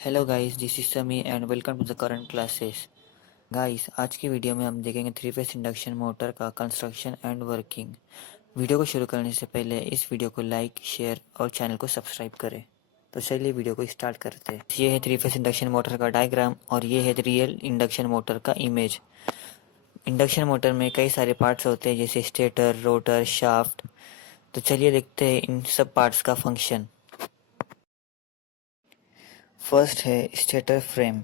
Hello guys, this is Sami and welcome to the current classes. Guys, आज की video में हम देखेंगे थ्री फेस इंडक्शन मोटर का कंस्ट्रक्शन एंड वर्किंग। वीडियो को शुरू करने से पहले इस वीडियो को लाइक, शेयर और चैनल को सब्सक्राइब करें। तो चलिए वीडियो को स्टार्ट करते हैं। ये है थ्री फेस इंडक्शन मोटर का डायग्राम और ये है रियल इंडक्शन मोटर का इमेज। इंडक्शन मोटर में कई सारे पार्ट्स होते हैं जैसे स्टेटर, रोटर, शाफ्ट। तो चलिए देखते हैं इन सब पार्ट्स का फंक्शन। फर्स्ट है stator frame.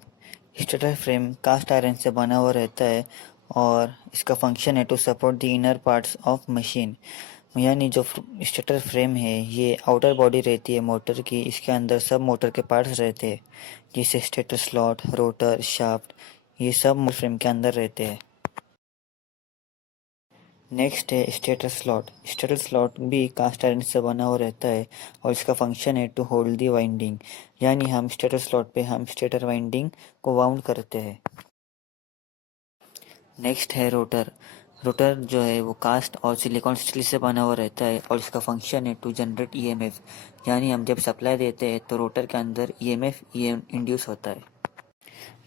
Stator frame cast iron से बना हुआ रहता है और इसका फंक्शन है to support the inner parts of machine. यानी जो स्टेटर फ्रेम है ये आउटर बॉडी रहती है मोटर की, इसके अंदर सब मोटर के पार्ट्स रहते हैं जैसे स्टेटर स्लॉट, रोटर, शाफ्ट, ये सब फ्रेम के अंदर रहते हैं। नेक्स्ट है स्टेटर स्लॉट। स्टेटर स्लॉट भी कास्ट आयरन से बना हुआ रहता है और इसका फंक्शन है टू होल्ड दी वाइंडिंग। यानी हम स्टेटर स्लॉट पे हम स्टेटर वाइंडिंग को वाउंड करते हैं। नेक्स्ट है रोटर। रोटर जो है वो कास्ट और सिलिकॉन स्टील से बना हुआ रहता है और इसका फंक्शन है टू जनरेट ईएमएफ। यानी हम जब सप्लाई देते हैं तो रोटर के अंदर ईएमएफ इंड्यूस होता है।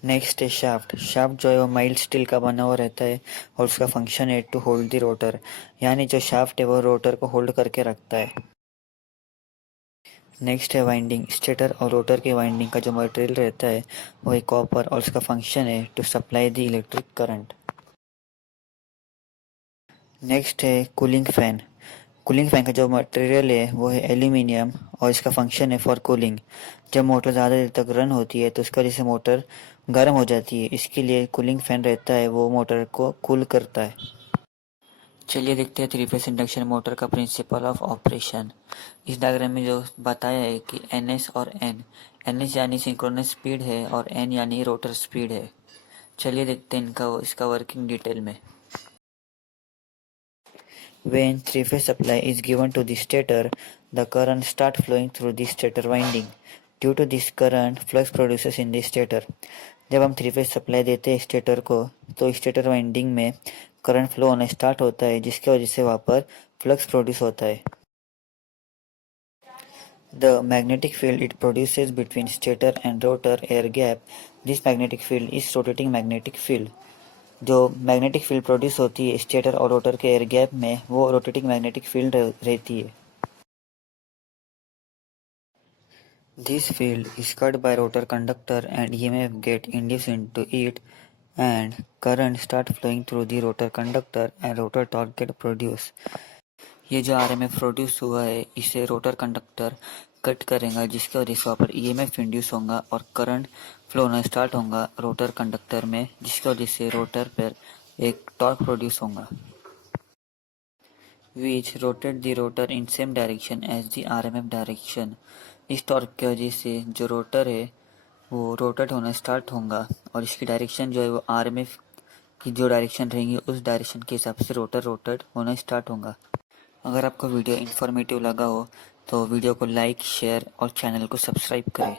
नेक्स्ट है शाफ्ट। शाफ्ट जो है वो माइल्ड स्टील का बना हुआ रहता है और उसका फंक्शन है टू होल्ड द रोटर। यानी जो शाफ्ट है वो रोटर को होल्ड करके रखता है। नेक्स्ट है वाइंडिंग। स्टेटर और रोटर के वाइंडिंग का जो मटेरियल रहता है वो है कॉपर और उसका फंक्शन है to supply the electric current. Next है कूलिंग फैन। कूलिंग फैन का जो मटेरियल है वो है एल्यूमिनियम और इसका फंक्शन है फॉर कूलिंग। जब मोटर ज़्यादा देर तक रन होती है तो उसकी वजह से मोटर गर्म हो जाती है, इसके लिए कूलिंग फैन रहता है, वो मोटर को कूल करता है। चलिए देखते हैं थ्री फेस इंडक्शन मोटर का प्रिंसिपल ऑफ ऑपरेशन। इस डायग्राम में जो बताया है कि एन और एन एस यानी सिंक्रोनस स्पीड है और एन यानी रोटर स्पीड है। चलिए देखते हैं इसका वर्किंग डिटेल में। When three-phase supply is given to the stator, the current start flowing through the stator winding. Due to this current, flux produces in the stator. जब हम थ्री फेज सप्लाई देते हैं स्टेटर को तो stator winding में current flow होना start होता है जिसकी वजह से वहाँ पर फ्लक्स प्रोड्यूस होता है। The magnetic field it produces between stator and rotor air gap. This magnetic field is rotating magnetic field. जो मैग्नेटिक फील्ड प्रोड्यूस होती है स्टेटर और रोटर के एयर गैप में वो रोटेटिंग मैग्नेटिक फील्ड रहती है। This field is cut by rotor conductor and EMF get induce into it and current start flowing through the rotor conductor and rotor torque get produce. ये जो RMF produce हुआ है इसे rotor conductor cut करेगा जिसकी वजह से वहाँ पर ईएमएफ इंड्यूस होगा और करंट फ्लो होना स्टार्ट होगा रोटर कंडक्टर में जिसकी वजह से रोटर पर एक टॉर्क प्रोड्यूस होगा which rotate the rotor in same direction as the RMF direction। इस टॉर्क की वजह से जो रोटर है वो रोटेट होना स्टार्ट होगा और इसकी डायरेक्शन जो है वो आरएमएफ की जो डायरेक्शन रहेंगी उस डायरेक्शन के हिसाब से रोटर रोटेट होना स्टार्ट होगा। अगर आपको वीडियो इन्फॉर्मेटिव लगा हो तो वीडियो को लाइक, शेयर और चैनल को सब्सक्राइब करें।